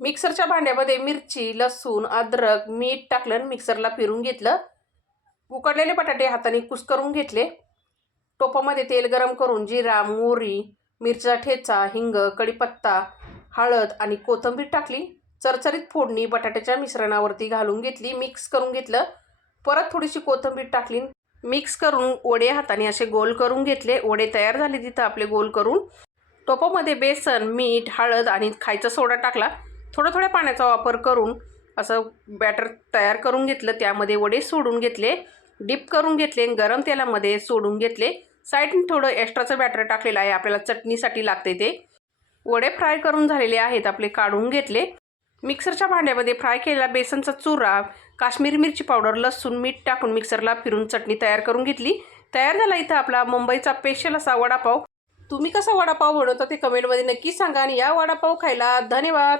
मिक्सरच्या भांड्यामध्ये मिरची, लसूण, अद्रक, मीठ टाकलं आणि मिक्सरला फिरून घेतलं. उकडलेले बटाटे हाताने कुस्करून घेतले. टोपामध्ये तेल गरम करून जिरा, मोहरी, मिरचा ठेचा, हिंग, कढीपत्ता, हळद आणि कोथिंबीर टाकली. चरचरीत फोडणी बटाट्याच्या मिश्रणावरती घालून घेतली. मिक्स करून घेतलं. परत थोडीशी कोथिंबीर टाकली. मिक्स करून वडे हाताने असे गोल करून घेतले. वडे तयार झाले. तिथं आपले गोल करून टोपामध्ये बेसन, मीठ, हळद आणि खायचा सोडा टाकला. थोड्या थोड्या पाण्याचा वापर करून असं बॅटर तयार करून घेतलं. त्यामध्ये वडे सोडून घेतले, डिप करून घेतले, गरम तेलामध्ये सोडून घेतले. साईडने थोडं एक्स्ट्राचं बॅटर टाकलेलं आहे, आपल्याला चटणीसाठी लागते ते. वडे फ्राय करून झालेले आहेत, आपले काढून घेतले. मिक्सरच्या भांड्यामध्ये फ्राय केलेला बेसनचा चुरा, काश्मीरी मिरची पावडर, लसूण, मीठ टाकून मिक्सरला फिरून चटणी तयार करून घेतली. तयार झाला इथं आपला मुंबईचा स्पेशल असा वडापाव. तुम्ही कसा वडापाव बनवता ते कमेंटमध्ये नक्की सांगा आणि या वडापाव खायला धन्यवाद.